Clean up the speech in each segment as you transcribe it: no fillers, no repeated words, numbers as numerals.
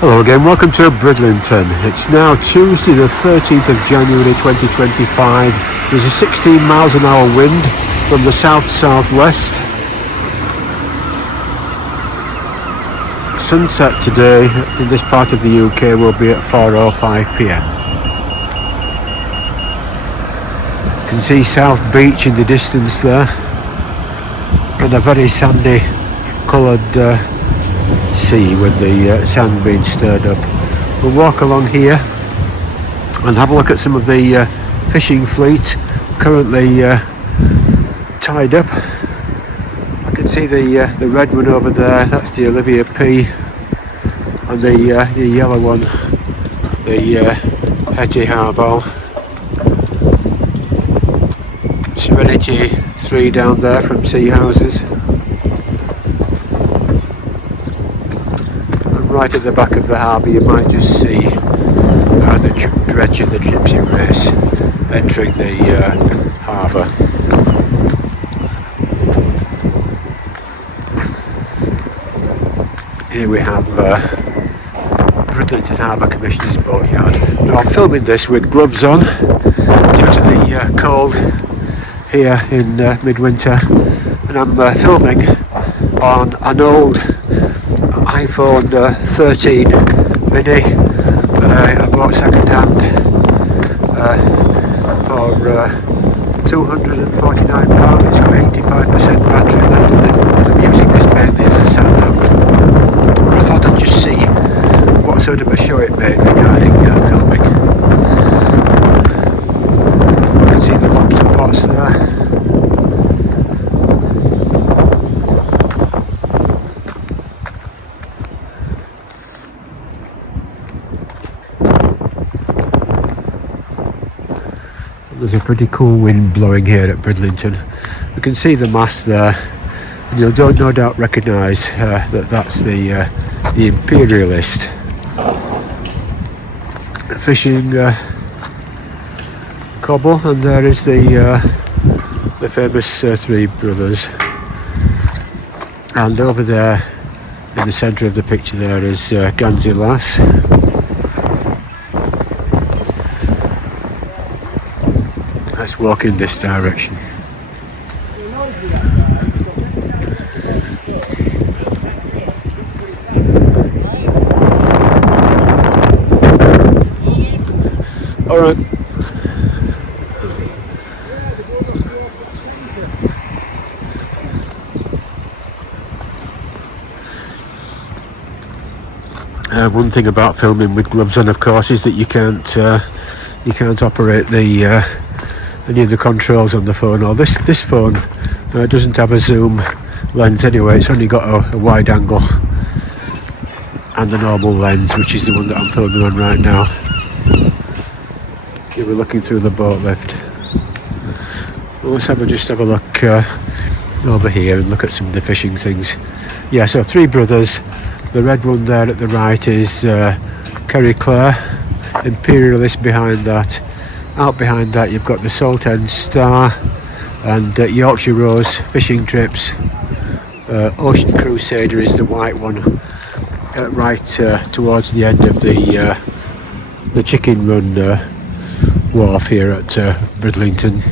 Hello again, welcome to Bridlington. It's now Tuesday the 13th of January 2025. There's a 16 miles an hour wind from the south-southwest. Sunset today in this part of the UK will be at 4:05 p.m. You can see South Beach in the distance there and a very sandy coloured sea with the sand being stirred up. We'll walk along here and have a look at some of the fishing fleet currently tied up. I can see the red one over there, that's the Olivia P, and the yellow one, the Hetty Harval. Serenity 3 down there from Sea Houses. Right at the back of the harbour you might just see the dredge of the Gypsy Race entering the harbour. Here we have Bridlington Harbour Commissioner's Boatyard. Now I'm filming this with gloves on due to the cold here in midwinter, and I'm filming on an old iPhone 13 mini that I bought second hand for £249. It's got 85% battery left in it, and I'm using this mainly as a sat nav. I thought I'd just see what sort of a show it made regarding filming. You can see the lobster pots there. There's a pretty cool wind blowing here at Bridlington. You can see the mast there, and you'll no doubt recognise that's the Imperialist fishing cobble, and there is the famous Three Brothers. And over there in the centre of the picture there is Gansey Lass. Let's walk in this direction. All right. One thing about filming with gloves on, of course, is that you can't operate any of the controls on the phone. Or this phone doesn't have a zoom lens anyway. It's only got a wide angle and the normal lens, which is the one that I'm filming on right now. Here we're looking through the boat lift. Well, let's just have a look over here and look at some of the fishing things. Yeah, so Three Brothers. The red one there at the right is Kerry Clare, Imperialist behind that. Out behind that you've got the Salt End Star and Yorkshire Rose Fishing Trips. Ocean Crusader is the white one right towards the end of the Chicken Run wharf here at Bridlington.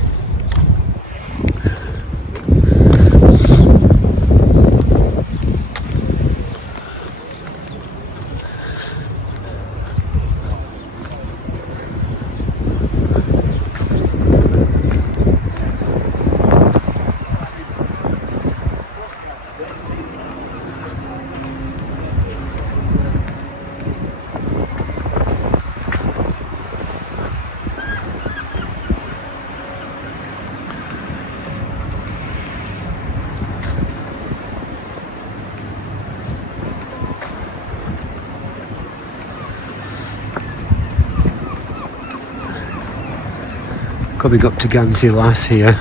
Coming up to Gansey Lass here.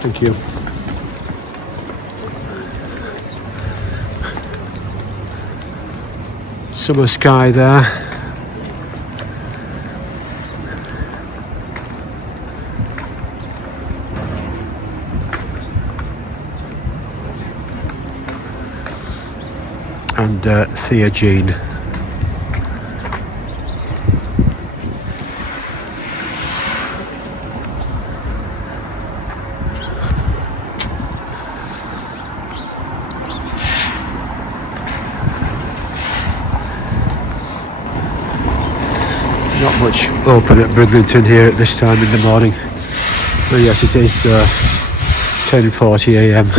Thank you. Summer sky there. and Thea Jean. Not much open at Bridlington here at this time in the morning. But yes, it is 10:40 a.m.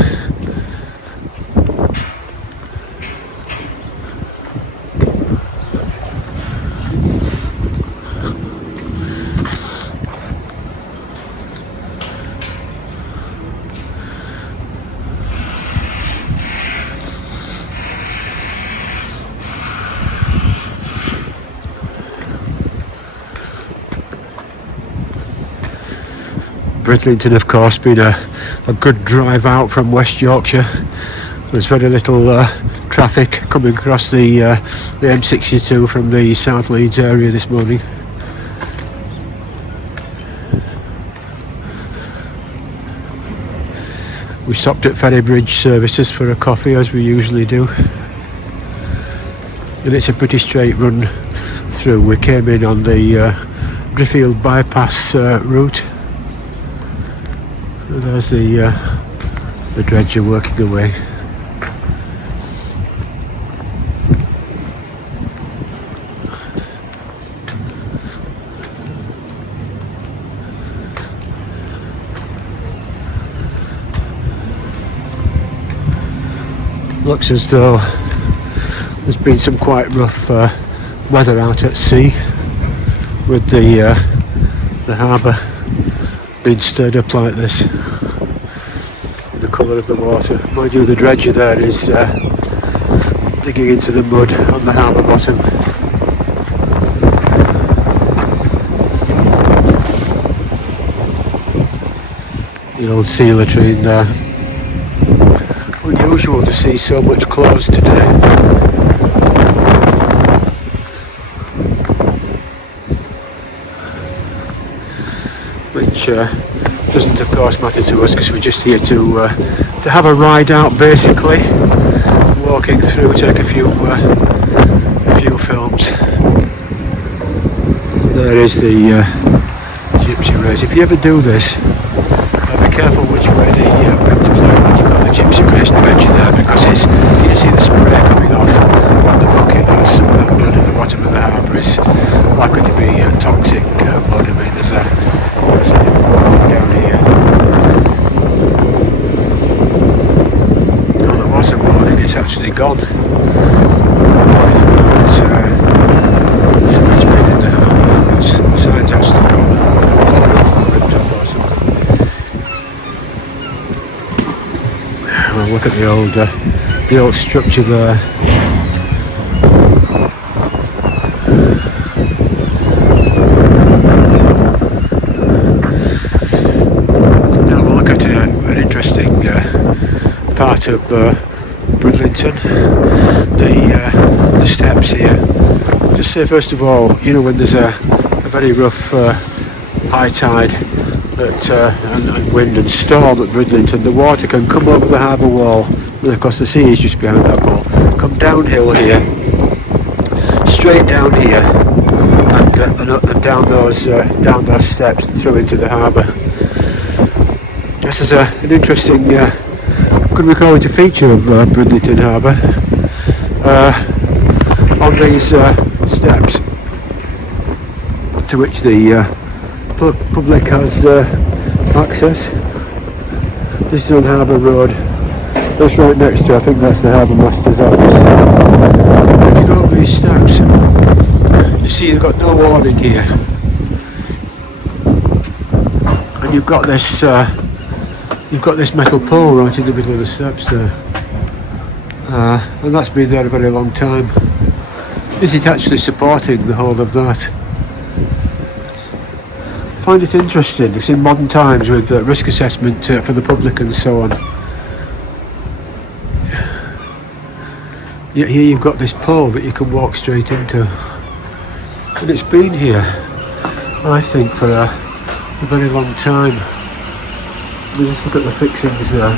Bridlington, of course, being a good drive out from West Yorkshire. There's very little traffic coming across the M62 from the South Leeds area this morning. We stopped at Ferry Bridge services for a coffee, as we usually do, and it's a pretty straight run through. We came in on the Driffield bypass route. There's the dredger working away. Looks as though there's been some quite rough weather out at sea, with the harbour being stirred up like this. The colour of the water. Mind you, the dredger there is digging into the mud on the harbour bottom. The old sea latrine there. Unusual to see so much closed today. Which doesn't, of course, matter to us, because we're just here to have a ride out, basically, walking through, take a few films. There is the gypsy race. If you ever do this, be careful which way the rim to play when you've got the gypsy race dredger there, because it's, you can see the spray coming off from the bucket. That's that mud at the bottom of the harbour is likely to be toxic mud. I mean, there's a down here. Oh, there was a warning, it's actually gone. Somebody's been in the harbour. The sign's actually gone. Ripped off or something. Well, look at the old structure there. Part of Bridlington, the steps here. Just say first of all, you know, when there's a very rough high tide and wind and storm at Bridlington, the water can come over the harbour wall, and of course the sea is just behind that wall, come downhill here, straight down here, and down those steps and through into the harbour. This is an interesting, could we call it a feature of Bridlington Harbour, on these steps to which the public has access. This is on Harbour Road. That's right next to, I think that's the Harbour Master's office. If you go up these steps, you see you've got no warning here, and you've got this metal pole right in the middle of the steps there, and that's been there a very long time. Is it actually supporting the whole of that? I find it interesting. It's in modern times with risk assessment for the public and so on. Yet here you've got this pole that you can walk straight into, and it's been here, I think, for a very long time. We just look at the fixings there.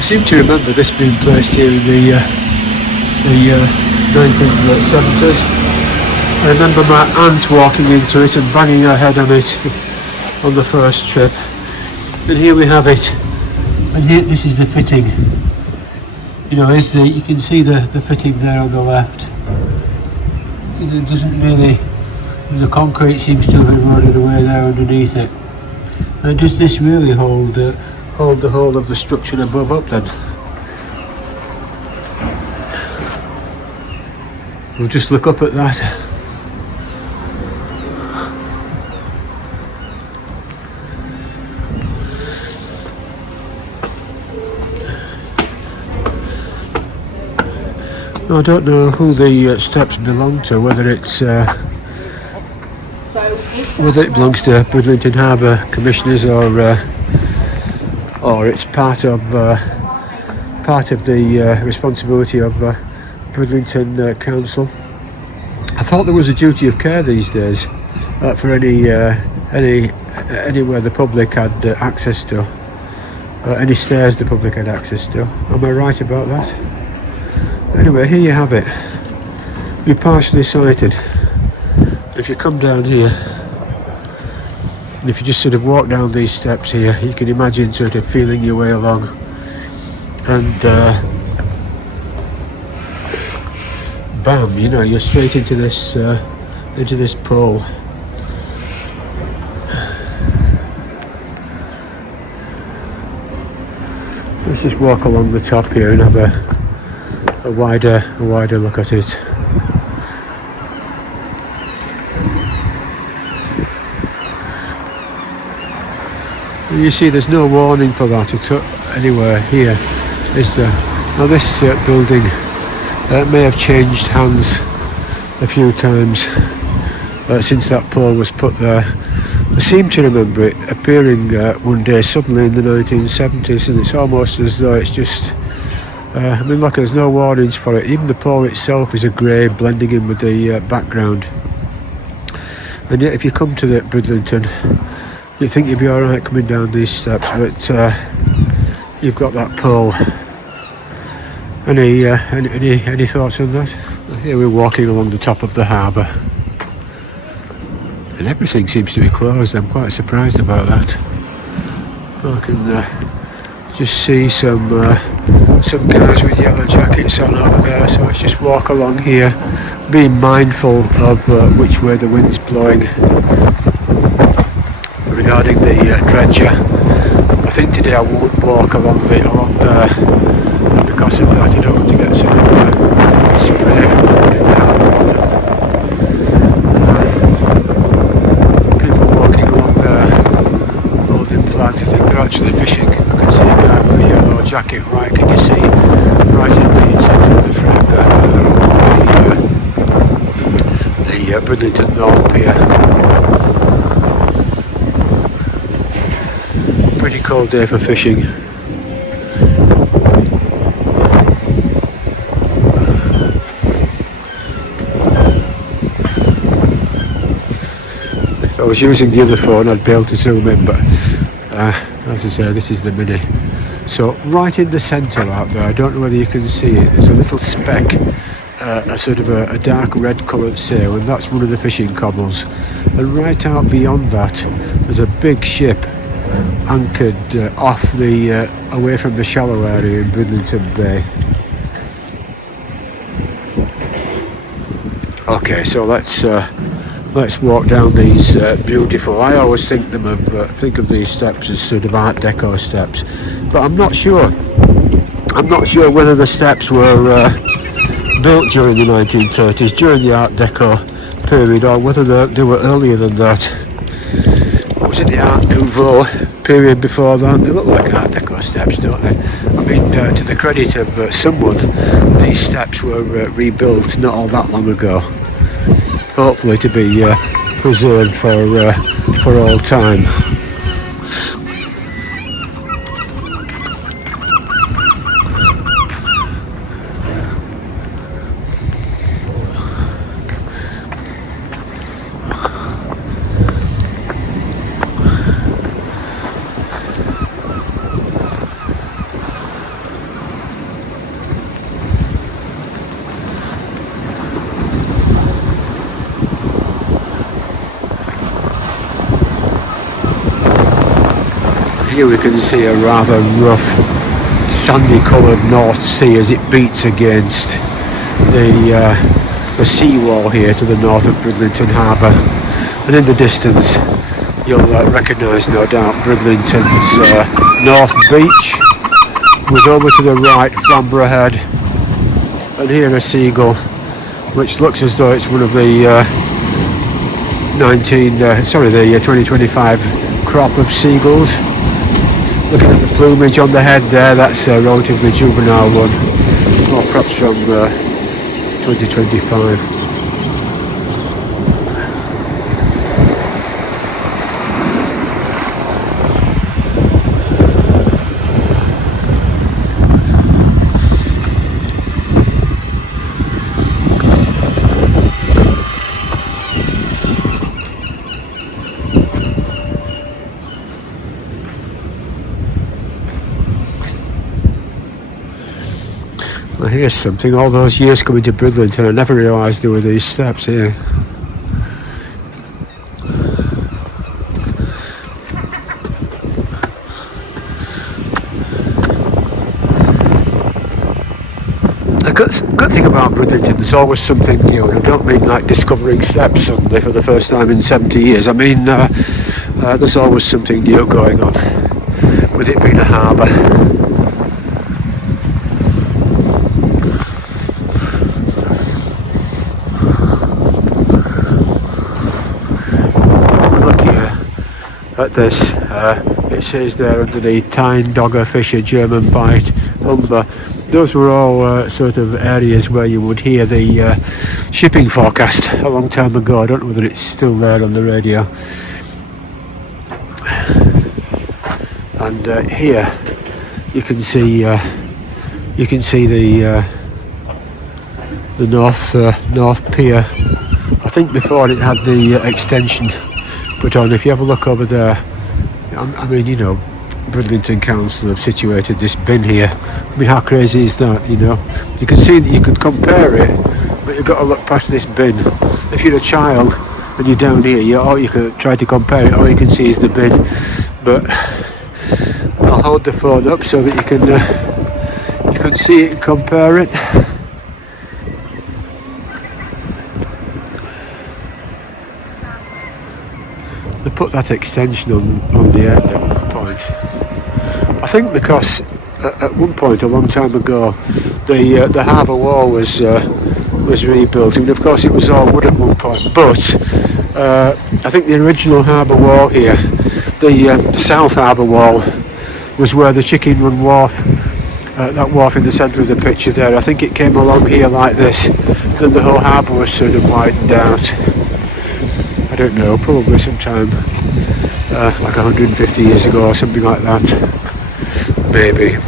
I seem to remember this being placed here in the 1970s. I remember my aunt walking into it and banging her head on it on the first trip. And here we have it. And here, this is the fitting. You know, you can see the fitting there on the left. It doesn't really, the concrete seems to have eroded away there underneath it. And does this really hold the whole of the structure above up then? We'll just look up at that. I don't know who the steps belong to, whether it belongs to Bridlington Harbour Commissioners or it's part of the responsibility of Bridlington Council. I thought there was a duty of care these days for anywhere the public had access to, any stairs the public had access to. Am I right about that? Anyway, here you have it. You're partially sighted. If you come down here, and if you just sort of walk down these steps here, you can imagine sort of feeling your way along, and bam, you know, you're straight into this pole. Let's just walk along the top here and have a wider look at it. You see, there's no warning for that anywhere here, is there? Now this building may have changed hands a few times since that pole was put there. I seem to remember it appearing one day suddenly in the 1970s, and it's almost as though it's just I mean, look, there's no warnings for it. Even the pole itself is a grey, blending in with the background. And yet if you come to the Bridlington, you think you'd be alright coming down these steps, but you've got that pole. Any thoughts on that? Here we're walking along the top of the harbour, and everything seems to be closed. I'm quite surprised about that. I can just see some guys with yellow jackets on over there, so let's just walk along here, being mindful of which way the wind's blowing. Regarding the dredger, I think today I won't walk along there because of that. I don't want to get some spray from in the harbour. People walking along there holding flags. I think they're actually fishing. I can see a guy with a yellow jacket right, can you see, right in the centre of the frame there, further along the Bridlington North Pier. Pretty cold day for fishing. If I was using the other phone I'd be able to zoom in, but as I say, this is the Mini. So right in the centre out there, I don't know whether you can see it, there's a little speck, a sort of a dark red coloured sail, and that's one of the fishing cobbles. And right out beyond that there's a big ship anchored off away from the shallow area in Bridlington Bay. Okay, so let's walk down these beautiful. I always think of these steps as sort of Art Deco steps, but I'm not sure. I'm not sure whether the steps were built during the 1930s, during the Art Deco period, or whether they were earlier than that. Was it the Art Nouveau period before that? They look like Art Deco steps, don't they? I mean, to the credit of someone, these steps were rebuilt not all that long ago, hopefully to be preserved for all time. here we can see a rather rough sandy coloured North Sea as it beats against the seawall here to the north of Bridlington Harbour, and in the distance you'll recognise no doubt Bridlington's North Beach, with over to the right Flamborough Head, and here a seagull which looks as though it's one of the 2025 crop of seagulls. Looking at the plumage on the head there, that's a relatively juvenile one, or perhaps from 2025. Well, here's something. All those years coming to Bridlington, I never realised there were these steps here. The good thing about Bridlington, there's always something new, and I don't mean like discovering steps suddenly for the first time in 70 years. I mean there's always something new going on, with it being a harbour. At this, it says there underneath Tyne, Dogger, Fisher, German Bite, Humber. Those were all sort of areas where you would hear the shipping forecast a long time ago. I don't know whether it's still there on the radio. And here you can see the North Pier. I think before it had the extension put on. If you have a look over there, I mean, you know, Bridlington Council have situated this bin here. I mean, how crazy is that, you know? You can see that you could compare it, but you've got to look past this bin. If you're a child and you're down here, you can try to compare it, all you can see is the bin. But I'll hold the phone up so that you can see it and compare it. They put that extension on the end at one point. I think because at one point a long time ago the harbour wall was rebuilt. I mean, of course it was all wood at one point, but I think the original harbour wall here, the south harbour wall, was where the Chicken Run Wharf, that wharf in the centre of the picture there, I think it came along here like this, then the whole harbour was sort of widened out. I don't know, probably sometime like 150 years ago or something like that, maybe.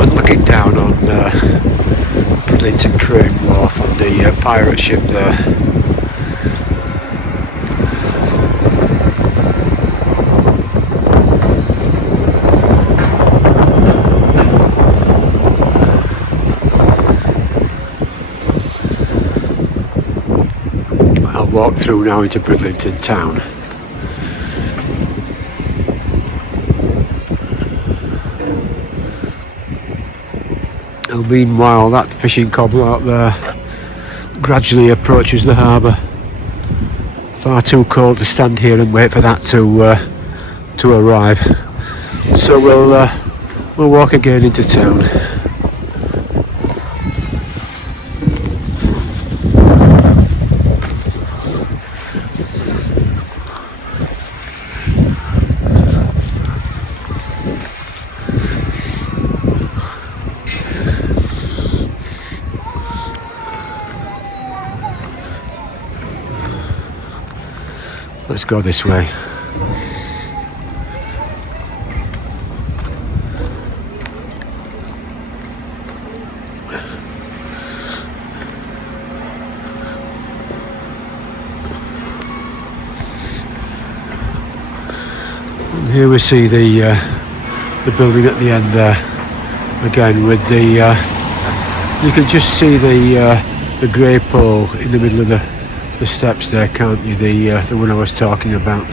And looking down on Bridlington Crane Wharf on the pirate ship there. I'll walk through now into Bridlington town. And meanwhile, that fishing cobble out there gradually approaches the harbour. Far too cold to stand here and wait for that to arrive. So we'll walk again into town. Let's go this way. And here we see the building at the end there again, with the you can just see the grey pole in the middle of the steps there, can't you? The one I was talking about.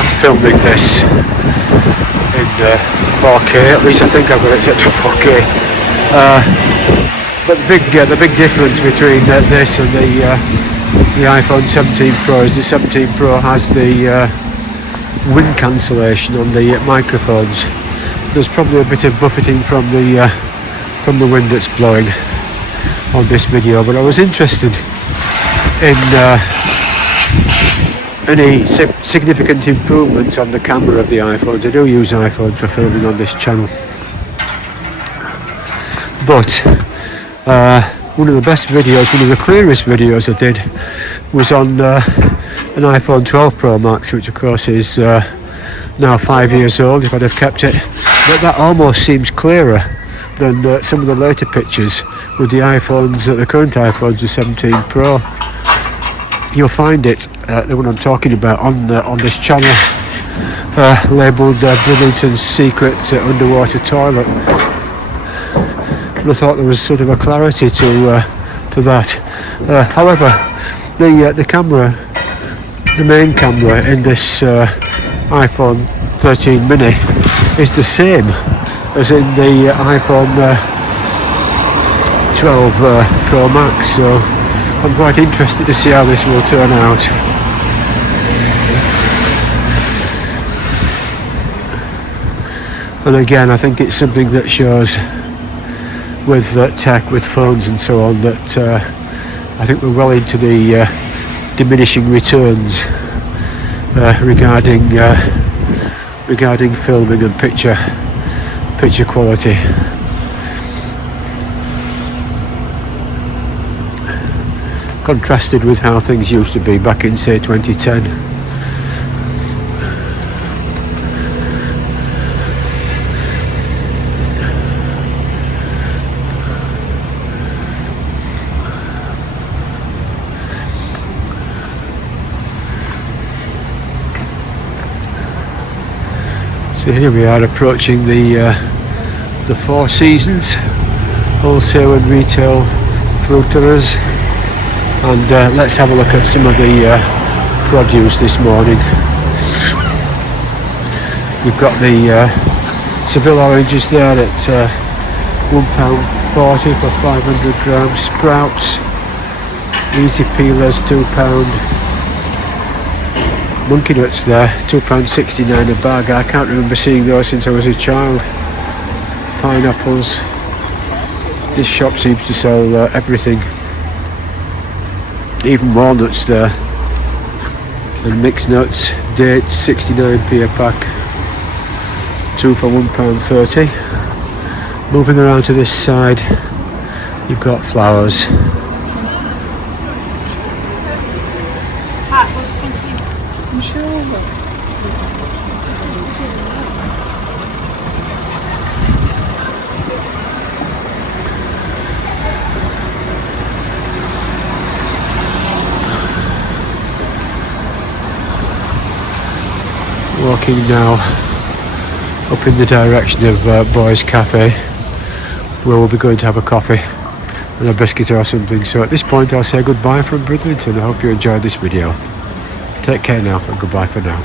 am filming this in 4K. At least I think I've got it set to 4K. But the big difference between this and the iPhone 17 Pro is the 17 Pro has the wind cancellation on the microphones. There's probably a bit of buffeting from the wind that's blowing on this video, but I was interested in any significant improvements on the camera of the iPhones. I do use iPhones for filming on this channel, but one of the best videos, one of the clearest videos I did was on an iPhone 12 Pro Max, which of course is now 5 years old if I'd have kept it, but that almost seems clearer than some of the later pictures with the iPhones, the current iPhones, the 17 Pro. You'll find it, the one I'm talking about, on this channel, labelled Bridlington's secret underwater toilet. And I thought there was sort of a clarity to that. However, the camera, the main camera in this iPhone 13 mini is the same as in the iPhone 12 Pro Max, so I'm quite interested to see how this will turn out. And again, I think it's something that shows with tech, with phones and so on, that I think we're well into the diminishing returns regarding filming and picture quality. Contrasted with how things used to be back in, say, 2010. So here we are approaching the Four Seasons wholesale and retail fruiterers, and let's have a look at some of the produce this morning. We've got the Seville oranges there at £1.40 for 500 grams, sprouts, easy peelers £2, monkey nuts there, £2.69 a bag. I can't remember seeing those since I was a child. Pineapples, this shop seems to sell everything, even walnuts there, and mixed nuts, dates 69p a pack, 2 for £1.30. Moving around to this side, you've got flowers. Walking now up in the direction of Boys Cafe, where we'll be going to have a coffee and a biscuit or something. So at this point I'll say goodbye from Bridlington. I hope you enjoyed this video. Take care now and goodbye for now.